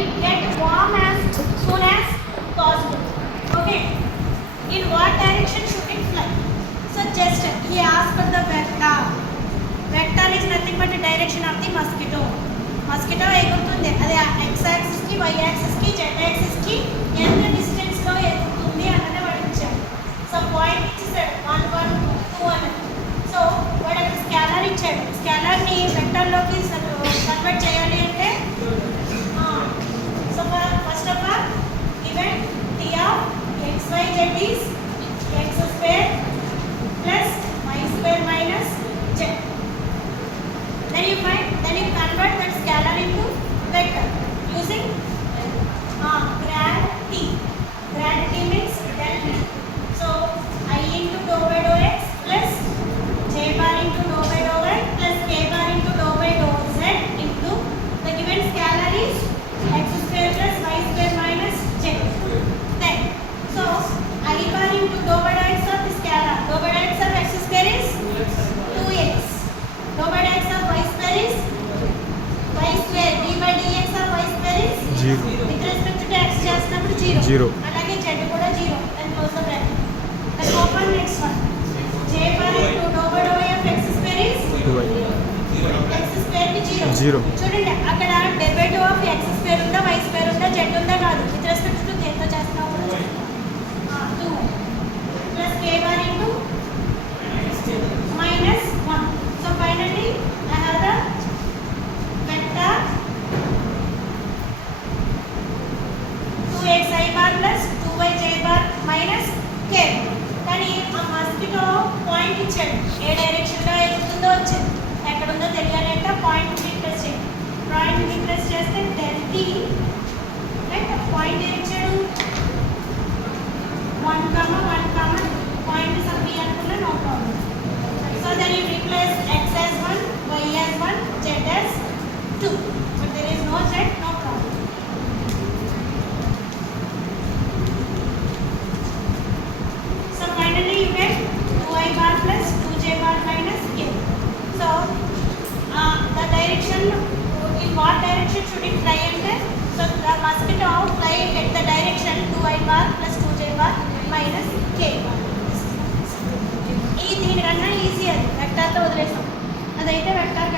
will get warm as soon as possible. Okay. In what direction should it fly? So just he asked for the vector. Vector is nothing but the direction of the mosquito. Mosquito ఎగురుతుంది అది x axis కి y axis కి z axis కి ఎంత డిస్టెన్స్ లో ఎగురుతుంది అన్నది వాడు ఇచ్చాడు. సో పాయింట్ ఇచ్చాడు 1 1 2 అని. సో వాడు అక్కడ స్కేలర్ ఇచ్చాడు. స్కేలర్ ని వెక్టర్ లోకి కన్వర్ట్ చేయాలి అంటే so first of all given t of x y z is x square plus y square minus z. Then you convert that scalar into vector using grad t. Grad t means del t. So I into dou by dou x plus j bar into dou by dou y plus k bar into dou by dou z into the given scalar is x square plus y square minus z. Then so I bar into dou by dou x of the scalar. Dou by dou x of x square is 2x. Dou by dou x of y square is y square. d by dx of y square is 0. With respect to x చేసినప్పుడు 0. అలాగే z కూడా 0. Then close the bracket. Then open next one. j bar into dou by dou y of x square is 2y. x square కి 0. చూడండి అక్కడ derivative of x square ఉందా y square ఉందా z ఉందా కాదు. విత్ రెస్పెక్ట్ టు దేంతో చేస్తున్నాము 2 plus k bar into minus 1. So finally I have the vector 2xi bar plus 2yj bar minus k. కానీ ఆ మస్కిటో పాయింట్ ఇచ్చాడు. ఏ డైరెక్షన్ లో ఎగురుతుందో వచ్చింది. ఎక్కడ ఉందో తెలియాలి అంటే పాయింట్ ని ప్రెస్ చేయండి. పాయింట్ ని ప్రెస్ చేస్తే del t right point A ఇచ్చాడు 1 1 పాయింట్ సమ్ b అనుకున్నా no problem. So then you replace x as 1, y as 1, z as 2. But there is no z, no problem. So finally you get 2i bar plus 2j bar minus k. So the direction, in what direction should it fly ante? So the mosquito fly at the direction 2i bar plus 2j bar minus k bar. దీనికన్నా ఈజీ అది వెక్టార్తో వదిలేస్తాం. అదైతే వెక్టార్